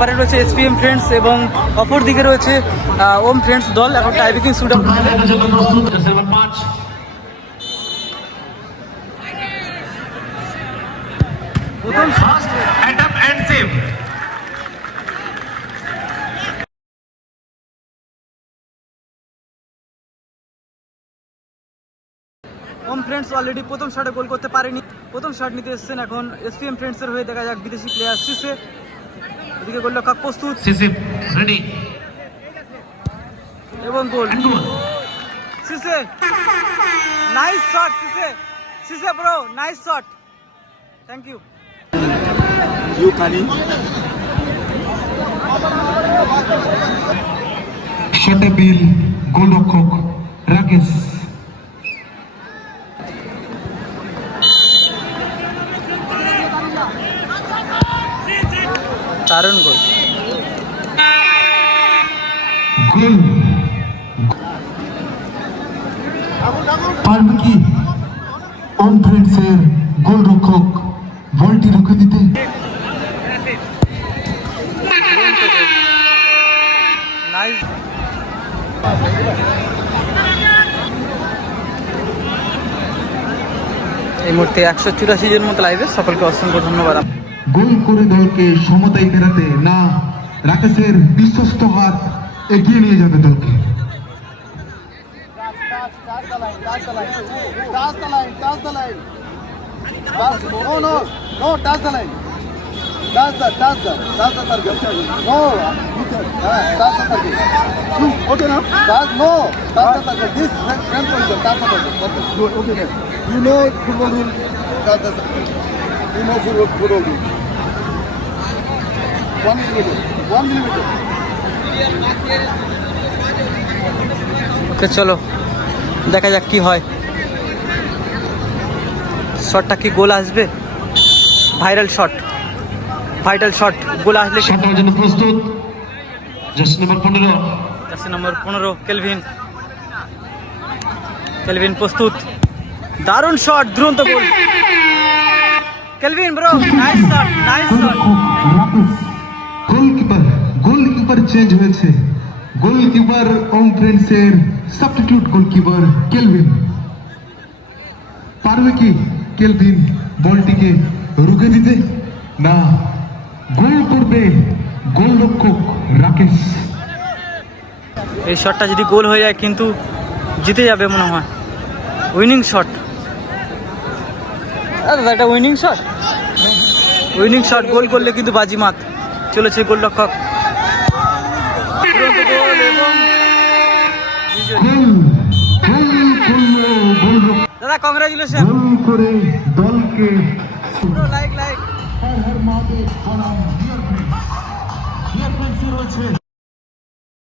এপারে রয়েছে SPM friends এবং অপর দিকে রয়েছে ওম ফ্রেন্ডস দল। এখন টাইব্রেকিং শুট আউট ওম ফ্রেন্ডস অলরেডি প্রথম শটে গোল করতে পারেনি, প্রথম শট নিতে এসেছেন এখন এসপিএম ফ্রেন্ডসের হয়ে। দেখা যাক বিদেশি প্লেয়ার সিসে, এদিকে গোলরক্ষক প্রস্তুত, সিসে রেডি এবং গোল সিসে। নাইস শট সিসে, সিসে bro, nice shot, thank you. শটে বিল গোলরক্ষক রাকেশ। দারুণ গোল, গোল পারবে কি ওম ফ্রেন্ডসের গোলরক্ষক বলটি রুখে দিতে? নাইস। এই মুহূর্তে 184 জন মতো লাইভে, সকলকে অসংখ্য ধন্যবাদ। গোল করে দলকে সমতায় ফেরাতে না রাকেশের বিশ্বস্ত হাত এগিয়ে নিয়ে যাবে দলকে। ওকে চলো দেখা যাক কি হয়, শটটা কি গোল আসবে? Viral shot, vital shot, goal আসলে শটের জন্য প্রস্তুত jersey number 15, jersey number 15 Kelvin. Kelvin প্রস্তুত, দারুণ শট, দুরন্ত goal Kelvin bro, nice shot, nice shot. Goalkeeper change হয়েছে, গোলকিপার ওম ফ্রেন্ডসের সাবস্টিটিউট গোলকিপার কেলভিন। পারবে কি কেলভিন বলটিকে রুখে দিতে? না, গোল করবে গোলরক্ষক রাকেশ। এই শটটা যদি গোল হয়ে যায় কিন্তু জিতে যাবে মনে হয়, উইনিং শট। দাদা এটা উইনিং শট, উইনিং শট, গোল করলে কিন্তু বাজিমাত। চলেছে গোলরক্ষক, দাদা কংগ্রাচুলেশন। গোল করে দলকে লাইক লাইক হর হর মহাদেব প্রণাম। ডিয়ার ফ্রেন্ডস রয়েছে